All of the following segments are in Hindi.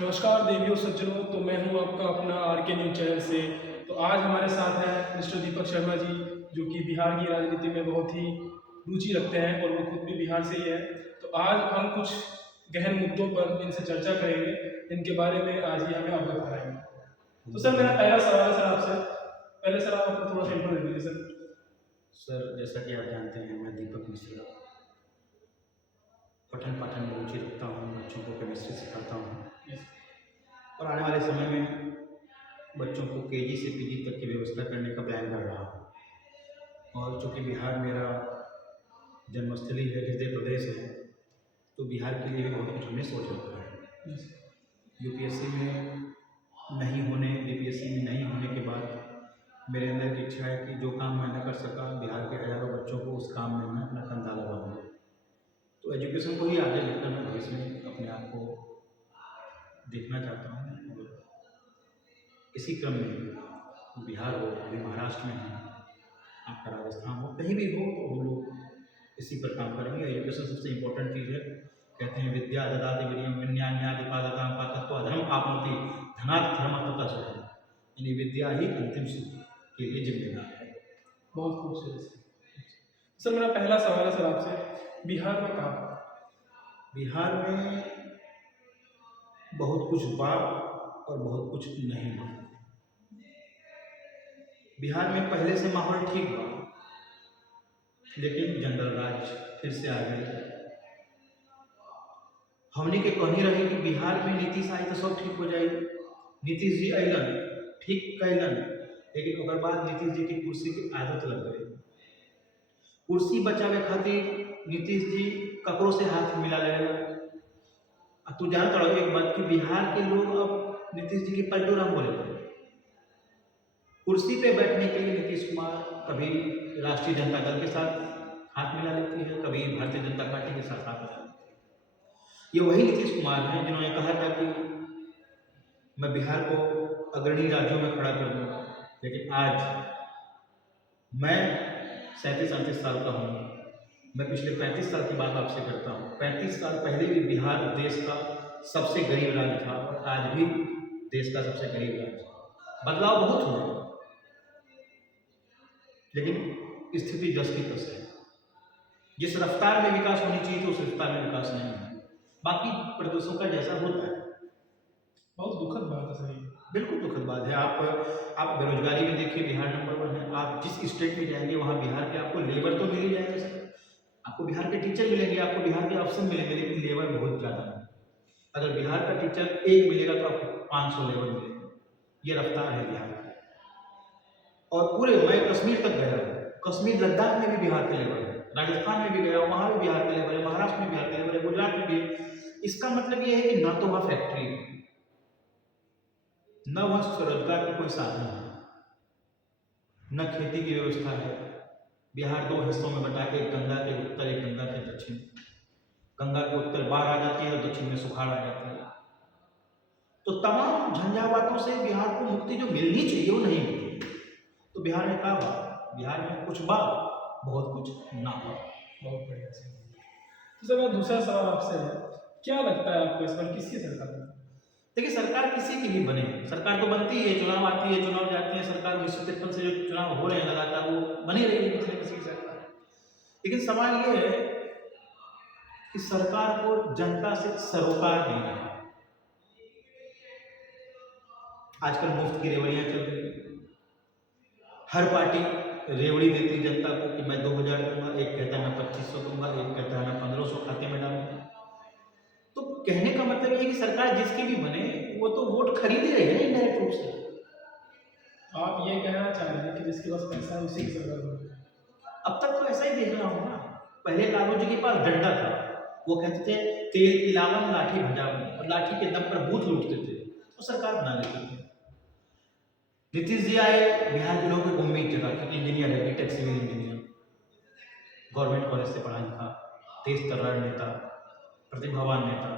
नमस्कार देवियों सज्जनों। तो मैं हूं आपका अपना आरके न्यूज चैनल से। तो आज हमारे साथ हैं मिस्टर दीपक शर्मा जी, जो कि बिहार की राजनीति में बहुत ही रुचि रखते हैं और वो खुद भी बिहार से ही है। तो आज हम कुछ गहन मुद्दों पर इनसे चर्चा करेंगे, इनके बारे में आज ही हमें अवगत कराएंगे। तो सर, मेरा पहला सवाल है सर आपसे। पहले सर, आप अपना थोड़ा सा इंट्रो दे दीजिए सर। सर, जैसा कि आप जानते हैं, मैं दीपक मिश्रा पठन पाठन में रुचि रखता हूँ, बच्चों को केमिस्ट्री सिखाता हूँ और आने वाले समय में बच्चों को केजी से पीजी तक की व्यवस्था करने का प्लान कर रहा हूँ। और चूँकि बिहार मेरा जन्मस्थली है, हृदय प्रदेश है, तो बिहार के लिए भी बहुत कुछ हमने सोच रखा है। यूपीएससी में नहीं होने, बीपीएससी में नहीं होने के बाद मेरे अंदर की इच्छा है कि जो काम मैं न कर सका, बिहार के हज़ारों बच्चों को उस काम में मैं अपना कंधा लगाऊंगा। तो एजुकेशन को ही आगे लेकर मैं भविष्य में अपने आप को देखना चाहता हूँ। और इसी क्रम में बिहार हो, अभी महाराष्ट्र में है, आपका राजस्थान हो, कहीं भी हो, तो हम लोग इसी पर काम करेंगे। एजुकेशन सबसे इम्पोर्टेंट चीज़ है। कहते हैं विद्या ददाति विनयम विन्यान्यादि पादताम पातत्व अधर्म आपनोति धनात् धर्मः ततः सुखम्। यानी विद्या ही अंतिम सुख के लिए जिम्मेदार है। बहुत खूबसूरत सर। मेरा पहला सवाल है सर आपसे, बिहार में कहाँ? बिहार में बहुत कुछ बा और बहुत कुछ नहीं बा। बिहार में पहले से माहौल ठीक बा, लेकिन जंगल राज फिर से आ गए। हमने के कहनी रही कि बिहार में नीतीश आई तो सब ठीक हो जाए। नीतीश जी अलन, ठीक कैलन, लेकिन ओकर बाद नीतीश जी की कुर्सी की आदत लग गई। कुर्सी बचावे खातिर नीतीश जी ककरों से हाथ मिला लेगा। तू जानता रहो एक बात कि बिहार के लोग अब नीतीश जी की पलटू राम बोले थे। कुर्सी पे बैठने के लिए नीतीश कुमार कभी राष्ट्रीय जनता दल के साथ हाथ मिला लेती है, कभी भारतीय जनता पार्टी के साथ हाथ मिला लेती है। ये वही नीतीश कुमार हैं जिन्होंने कहा था कि मैं बिहार को अग्रणी राज्यों में खड़ा कर दूंगा, लेकिन आज मैं 37-38 साल का हूँ। मैं पिछले 35 साल की बात आपसे करता हूँ। 35 साल पहले भी बिहार देश का सबसे गरीब राज्य था और आज भी देश का सबसे गरीब राज्य है। बदलाव बहुत हुए, लेकिन स्थिति जस की तस है। जिस रफ्तार में विकास होनी चाहिए तो उस रफ्तार में विकास नहीं है। बाकी प्रदेशों का जैसा होता है। बहुत दुखद बात है सर। बिल्कुल दुखद बात है। आप बेरोजगारी में देखिए, बिहार नंबर 1 है। आप जिस स्टेट में जाएंगे वहाँ बिहार के आपको लेबर तो मिल ही जाएंगे सर। आपको बिहार के टीचर मिलेंगे, आपको बिहार के अफसर मिलेंगे, लेकिन लेबर बहुत ज़्यादा है। अगर बिहार का टीचर एक मिलेगा तो आपको 500 लेबर मिलेंगे। ये रफ्तार है बिहार की। और पूरे मैं कश्मीर तक गया हूँ, कश्मीर लद्दाख में भी बिहार के लेबर है, राजस्थान में भी गया हूँ, वहाँ भी बिहार के लेबर है, महाराष्ट्र में बिहार के लेबर है, गुजरात में भी है। इसका मतलब ये है कि ना तो वहाँ फैक्ट्री है, न वहाँ स्वरोजगार का कोई साधन है, न खेती की व्यवस्था है। बिहार 2 हिस्सों में बटा, एक गंगा के उत्तर, एक गंगा के दक्षिण। गंगा के उत्तर बाढ़ आ जाती है और दक्षिण में सुखाड़ आ जाती है। तो तमाम झंझावातों से बिहार को मुक्ति जो मिलनी चाहिए वो नहीं मिलती। तो बिहार में का बा, बिहार में कुछ बा, बहुत कुछ ना बा। बहुत बढ़िया सर। तो सर, मेरा दूसरा सवाल आपसे है, क्या लगता है आपको इस बार किसकी सरकार बने? देखिए, सरकार किसी की भी बने, सरकार तो बनती है, चुनाव आती है, चुनाव जाती है। सरकार 1953 से जो चुनाव हो रहे हैं लगातार, वो बनी रही है किसी न किसी की सरकार। लेकिन सवाल ये है कि सरकार को जनता से सरोकार नहीं है। आजकल मुफ्त की रेवड़ियां चल रही है। हर पार्टी रेवड़ी देती जनता को कि मैं 2000 दूंगा, एक कहता है मैं 2500 दूंगा, एक कहता है मैं 1500 खाते में डालूंगा। तो कहने का मतलब ये कि सरकार जिसकी भी बने वो तो वोट खरीद ही रही है इनडायरेक्ट रूप से। आप ये कहना चाह रहे हैं कि जिसके पास पैसा है उसी की सरकार बने? अब तक तो ऐसा ही देख रहा हूँ ना। पहले लालू जी के पास डंडा था, वो कहते थे तेल पिलावन लाठी भजावन, और लाठी के दम पर बूथ लूटते थे, तो सरकार बना लेते थे। नीतीश जी आए, बिहार के लोगों को उम्मीद जगा क्योंकि इंजीनियर है, BTech civil engineer, government college से पढ़ा लिखा, तेज तर्रार नेता, प्रतिभावान नेता।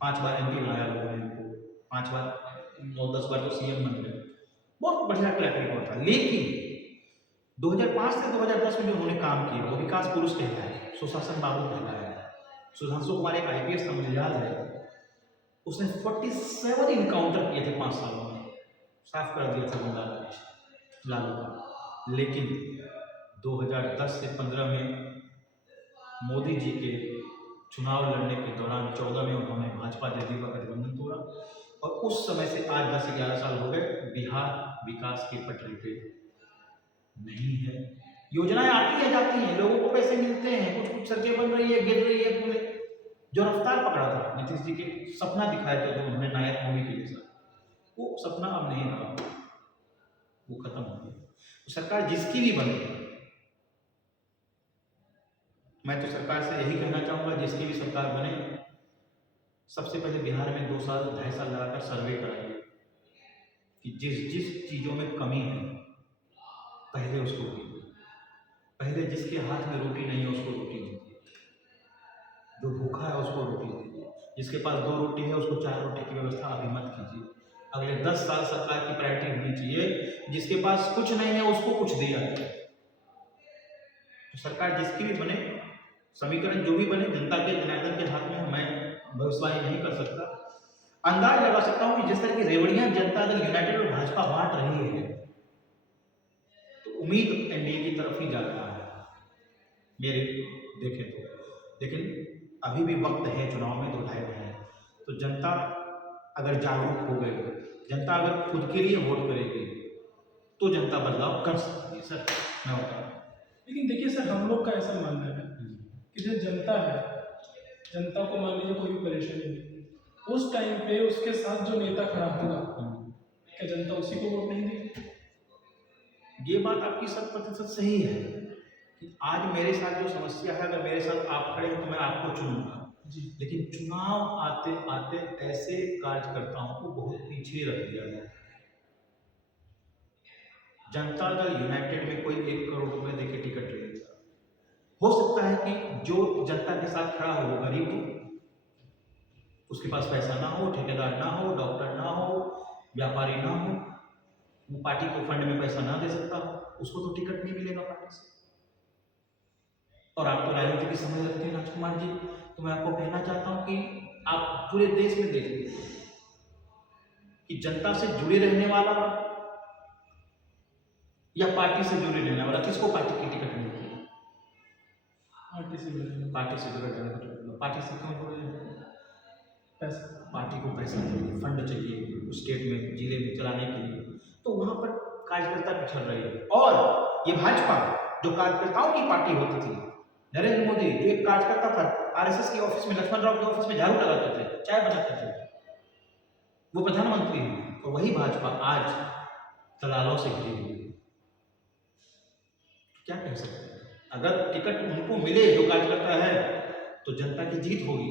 5 बार MP बनाया लोगों ने इनको, 5 बार 9-10 बार तो CM बन गए। बहुत बढ़िया ट्रैक रिकॉर्ड था। लेकिन 2005 से 2010 में जो उन्होंने काम किया वो विकास पुरुष कहता है, सुशासन बाबू कहता है। सुधांशु कुमार एक IPS था, मुझे याद है। उसने 47 इनकाउंटर किए थे 5 सालों में, साफ कर दिया था बांग्लादेश लालू का। लेकिन 2010 से 15 में मोदी जी के चुनाव लड़ने के दौरान 14 में उन्होंने भाजपा जदयू का गठबंधन तोड़ा, और उस समय से आज 10-11 साल हो गए, बिहार विकास की पटरी पे नहीं है। योजनाएं आती है जाती हैं, लोगों को पैसे मिलते हैं, कुछ कुछ सड़कें बन रही है, गिर रही है पुले। जो रफ्तार पकड़ा था नीतीश जी के, सपना दिखाया था जो उन्होंने नायक मूवी के जैसा, वो सपना अब नहीं रहा, वो खत्म हो गया। तो सरकार जिसकी भी बने, मैं तो सरकार से यही कहना चाहूँगा, जिसकी भी सरकार बने, सबसे पहले बिहार में 2 साल 2.5 साल लगाकर सर्वे कराइए कि जिस जिस चीज़ों में कमी है पहले उसको कीजिए। पहले जिसके हाथ में रोटी नहीं है उसको रोटी दीजिए, जो भूखा है उसको रोटी दीजिए, जिसके पास 2 रोटी है उसको 4 रोटी की व्यवस्था अभी मत कीजिए। अगले 10 साल सरकार की प्रायोरिटी होनी चाहिए, जिसके पास कुछ नहीं है उसको कुछ दिया जाए। तो सरकार जिसकी भी बने, समीकरण जो भी बने, जनता के जनार्दन के हाथ में, मैं भविष्यवाणी नहीं कर सकता। अंदाज लगा सकता हूँ कि जिस तरह की रेवड़ियां जनता दल यूनाइटेड और भाजपा बांट रही है, तो उम्मीद एनडीए की तरफ ही जा रहा है मेरे देखें तो। लेकिन अभी भी वक्त है चुनाव में, 2-2.5 महीने। तो जनता अगर जागरूक हो गई, जनता अगर खुद के लिए वोट करेगी, तो जनता बदलाव कर सकती है। सर मैं बता रहा हूँ। लेकिन देखिए सर, हम लोग का ऐसा मानना है कि जो जनता है, जनता को मान लीजिए कोई भी परेशानी नहीं, उस टाइम पे उसके साथ जो नेता खड़ा होगा, क्या जनता उसी को वोट नहीं देगी? ये बात आपकी 100% सही है कि आज मेरे साथ जो समस्या है, अगर मेरे साथ आप खड़े हैं तो मैं आपको चुनूंगा जी। लेकिन चुनाव आते आते ऐसे कार्यकर्ताओं को बहुत पीछे रख दिया गया। जनता दल यूनाइटेड में कोई 1 करोड़ रुपए देके टिकट ले लेगा। हो सकता है कि जो जनता के साथ खड़ा हो वो गरीब हो, उसके पास पैसा ना हो, ठेकेदार ना हो, डॉक्टर ना हो, व्यापारी ना हो, वो पार्टी को फंड में पैसा ना दे सकता हो, उसको तो टिकट नहीं मिलेगा पार्टी से। और आप तो राजनीति की समझ रखते हैं राजकुमार जी, तो मैं आपको कहना चाहता हूं कि आप पूरे देश में देख लीजिए कि जनता से जुड़े रहने वाला या पार्टी से जुड़े रहने वाला, किसको पार्टी की टिकट मिलती है? पार्टी से जुड़े हैं। पार्टी से जुड़े रहने वाला। पार्टी से क्यों जुड़े हैं? पैसा। पार्टी को पैसा चाहिए, फंड चाहिए स्टेट में, जिले में चलाने के लिए, तो वहां पर कार्यकर्ता पिछड़ रही है। और ये भाजपा जो कार्यकर्ताओं की पार्टी होती थी, नरेंद्र मोदी जो एक कार्यकर्ता था, आरएसएस के ऑफिस में, लक्ष्मण राव के ऑफिस में झाड़ू लगाते थे, चाय बनाते थे, वो प्रधानमंत्री हैं। और वही भाजपा आज दलालों से घिरी हुई है। क्या कह सकते हैं? अगर टिकट उनको मिले जो कार्यकर्ता है, तो जनता की जीत होगी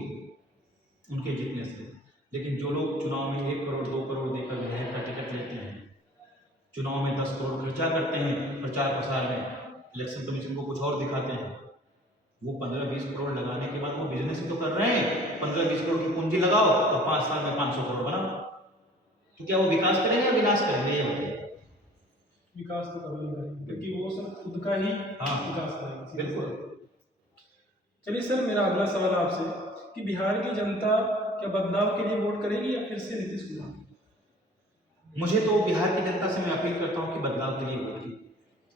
उनके जीतने से। लेकिन जो लोग चुनाव में 1 करोड़ 2 करोड़ देकर विधायक का टिकट लेते हैं, चुनाव में 10 करोड़ खर्चा करते हैं प्रचार प्रसार में, इलेक्शन कमीशन को कुछ और दिखाते हैं, वो 15-20 करोड़ लगाने के बाद वो बिजनेस ही तो कर रहे हैं। 15-20 करोड़ की पूंजी लगाओ और 5 साल में 500 करोड़ बनाओ, तो क्या वो विकास करेंगे या विनाश करेंगे? ये बताइए। विकास तो कभी नहीं करेंगे, क्योंकि वो सब खुद का ही विकास करेंगे। बिल्कुल। चलिए सर, मेरा अगला सवाल आपसे कि बिहार की जनता क्या बदलाव के लिए वोट करेगी या फिर से नीतीश कुमार? मुझे तो बिहार की जनता से मैं अपील करता हूँ कि बदलाव के लिए वोट कीजिए,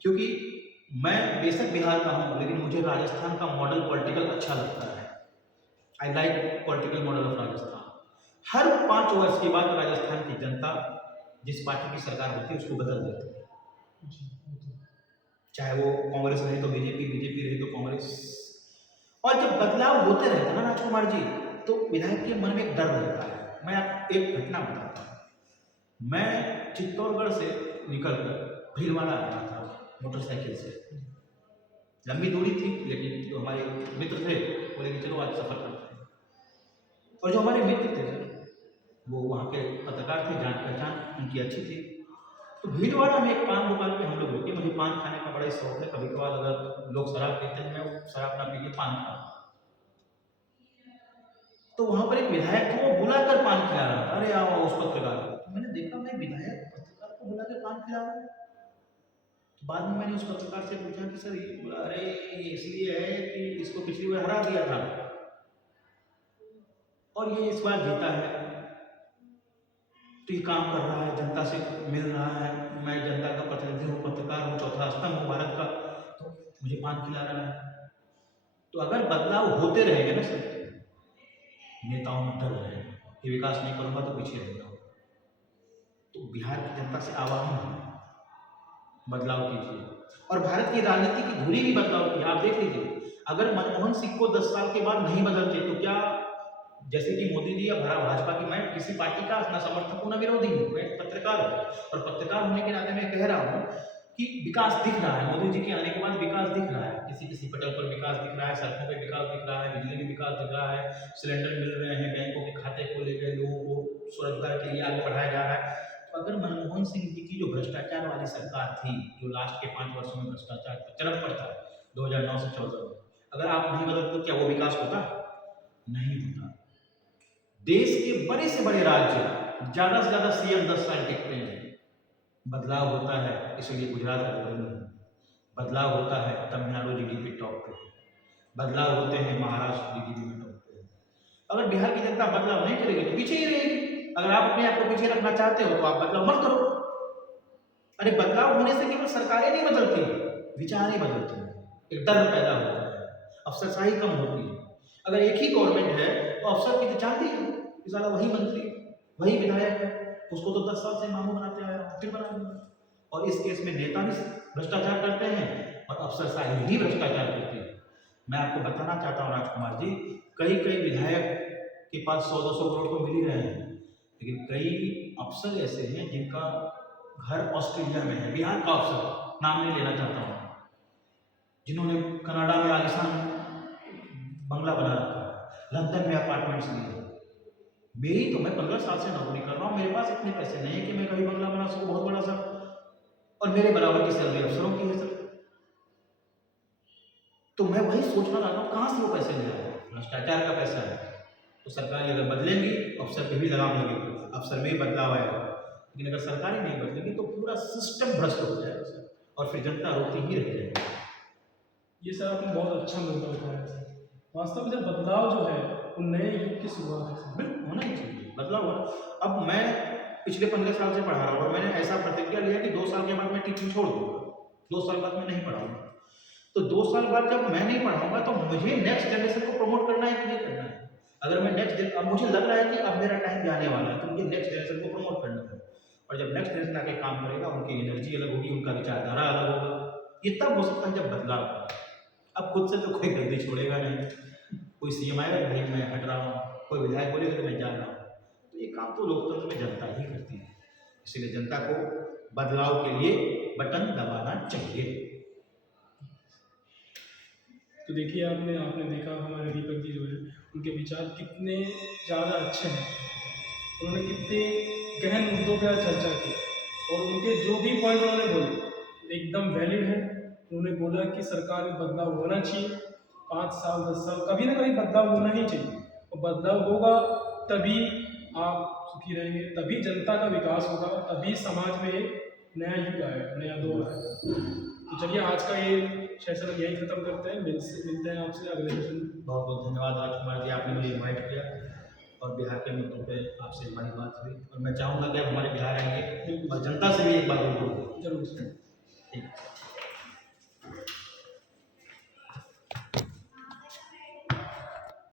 क्योंकि मैं बेशक बिहार का हूँ, लेकिन मुझे राजस्थान का मॉडल पॉलिटिकल अच्छा लगता है। I like political model of Rajasthan. हर 5 वर्ष के बाद राजस्थान की जनता जिस पार्टी की सरकार होती है उसको बदल देती है, चाहे वो कांग्रेस रहे तो बीजेपी, बीजेपी रहे तो कांग्रेस। और जब बदलाव होते रहते हैं ना राजकुमार जी, तो विधायक के मन में एक डर रहता है। मैं आपको एक घटना बताता हूँ। मैं चित्तौड़गढ़ से निकलकर भीलवाड़ा आ रहा था मोटरसाइकिल से, लंबी दूरी थी, लेकिन जो हमारे मित्र थे बोले कि चलो आज सफर करते हैं। और जो हमारे मित्र थे वो वहाँ के पत्रकार थे, जान पहचान उनकी अच्छी थी। तो भीलवाड़ा में एक पान दुकान पे हम लोग रुके। मुझे पान खाने का बड़ा शौक है, कभी कभार अगर लोग शराब पीते हैं मैं शराब ना पी के पान खाता। तो वहाँ पर एक विधायक था, वो बुलाकर पान खिला रहा था। अरे आओ उस पत्रकार को। तो मैंने देखा मैं विधायक पत्रकार को बुलाकर पान खिला रहा है। तो बाद में मैंने उस पत्रकार से पूछा कि सर ये बोला, अरे ये इसलिए है कि इसको पिछली बार हरा दिया था और ये इस बार जीता है, तो ये काम कर रहा है, जनता से मिल रहा है, मैं जनता का प्रतिनिधि हूँ, पत्रकार हूँ, चौथा स्तंभ हूँ भारत का, तो मुझे पान खिला रहा है। तो अगर बदलाव होते रहेंगे ना सर, नेताओं में डर रहेगा कि विकास नहीं करूँगा तो पीछे रह जाऊँगा। तो बिहार की जनता से आह्वान है, बदलाव कीजिए। और भारत की राजनीति की धुरी भी बदलाव की। आप देख लीजिए, अगर मनमोहन सिंह को 10 साल के बाद नहीं बदलते तो क्या, जैसे कि मोदी जी या भाजपा की, मैं किसी पार्टी का ना समर्थक हूँ ना विरोधी हूँ, मैं एक पत्रकार हूँ, और पत्रकार होने के नाते मैं कह रहा हूँ कि विकास दिख रहा है। मोदी जी के आने के बाद विकास दिख रहा है, किसी किसी पटल पर विकास दिख रहा है, सड़कों पे विकास दिख रहा है, बिजली में विकास दिख रहा है, सिलेंडर मिल रहे हैं, बैंकों के खाते खोले गए, लोगों को स्वरोजगार के लिए आगे बढ़ाया जा रहा है। तो अगर मनमोहन सिंह जी की जो भ्रष्टाचार वाली सरकार थी, जो लास्ट के 5 वर्षों में भ्रष्टाचार चरम पर था 2009 से 14 में, अगर आप नहीं बदलते तो क्या वो विकास होता? नहीं होता। देश के बड़े से बड़े राज्य ज्यादा से ज्यादा सीएम 10 साल टिकते हैं, बदलाव होता है, इसलिए गुजरात अग्रणी है, बदलाव होता है, तमिलनाडु जीडीपी टॉप पे, बदलाव होते हैं, महाराष्ट्र जीडीपी में टॉप पे। अगर बिहार की जनता बदलाव नहीं करेगी तो पीछे ही रहेगी। अगर आप अपने आप को पीछे रखना चाहते हो तो आप बदलाव मत करो। अरे बदलाव होने से केवल सरकारें नहीं बदलती, विचार ही बदलते हैं, एक डर पैदा होता है, अफसरशाही कम होती है। अगर एक ही गवर्नमेंट है तो अफसर की तो चाहती है कि साला वही मंत्री, वही विधायक है, उसको तो 10 साल से मामू बनाते आया, फिर बना दूंगा। और इस केस में नेता भी भ्रष्टाचार करते हैं और अफसरशाही भी भ्रष्टाचार करती है। मैं आपको बताना चाहता हूँ राजकुमार जी, कई कई विधायक के पास 100-200 करोड़ तो मिल ही रहे हैं, लेकिन कई अफसर ऐसे हैं जिनका घर ऑस्ट्रेलिया में है, बिहार का अफसर, नाम नहीं लेना चाहता हूँ, जिन्होंने कनाडा में आलिशान बंगला बना रखा है, लंदन में अपार्टमेंट्स लिए। मेरी तो, मैं 15 साल से नौकरी कर रहा हूँ, मेरे पास इतने पैसे नहीं है कि मैं कभी बंगला बना सकूँ बहुत बड़ा सा, और मेरे बराबर की सैलरी अफसरों की है सर। तो मैं वही सोचना चाहता हूँ कहाँ से वो पैसे ले आए, भ्रष्टाचार का पैसा है। तो सरकार अगर बदलेंगी अफसर पे भी लगाम लगेगी, अफसर में ही बदलाव आएगा। लेकिन अगर सरकारें नहीं बदलेंगी तो पूरा सिस्टम भ्रष्ट हो जाएगा सर, और फिर जनता रोती ही रह जाएगी। ये सर आपने बहुत अच्छा मुद्दा उठाया है सर। वास्तव में जब बदलाव जो है वो नए युग की शुरुआत है सर। बिल्कुल होना ही चाहिए, बदलाव होना। अब मैं पिछले 15 साल से पढ़ा रहा हूँ और मैंने ऐसा प्रतिज्ञा लिया कि 2 साल के बाद मैं टीचिंग छोड़ दूंगा, 2 साल बाद मैं नहीं पढ़ाऊंगा। तो 2 साल बाद जब मैं नहीं पढ़ाऊंगा तो मुझे नेक्स्ट जनरेशन को प्रमोट करना है कि नहीं करना है। अगर मैं अब मुझे लग रहा है कि अब मेरा टाइम जाने वाला है, तो मुझे नेक्स्ट जनरेशन को प्रमोट करना है। और जब नेक्स्ट जनरेशन आके काम करेगा, उनकी एनर्जी अलग होगी, उनका विचारधारा अलग होगा। ये तब हो सकता है जब बदलाव होगा। अब खुद से तो कोई गलती छोड़ेगा नहीं, कोई सीएम आएगा कि भाई मैं हट रहा हूँ, कोई विधायक बोलेगा कि मैं जा रहा हूँ। तो ये काम तो लोकतंत्र में जनता ही करती है, इसलिए जनता को बदलाव के लिए बटन दबाना चाहिए। तो देखिए आपने आपने देखा हमारे दीपक जी जो है उनके विचार कितने ज़्यादा अच्छे हैं, उन्होंने कितने गहन मुद्दों पर चर्चा की और उनके जो भी पॉइंट उन्होंने बोले एकदम वैलिड है। उन्होंने बोला कि सरकार में बदलाव होना चाहिए, 5 साल 10 साल कभी ना कभी बदलाव होना ही चाहिए, और बदलाव होगा तभी आप सुखी रहेंगे, तभी जनता का विकास होगा, तभी समाज में एक नया युग आएगा, नया दौर आएगा। तो चलिए आज का ये सेशन हम यही खत्म करते हैं, मिलते हैं आपसे अगले सेशन में। बहुत बहुत धन्यवाद राजकुमार जी, आपने मुझे इन्वाइट किया और बिहार के मुद्दों पे आपसे हमारी बात हुई, और मैं चाहूँगा कि आप हमारे बिहार आएंगे और जनता से भी एक बार रूबरू हों। जरूर सर। ठीक।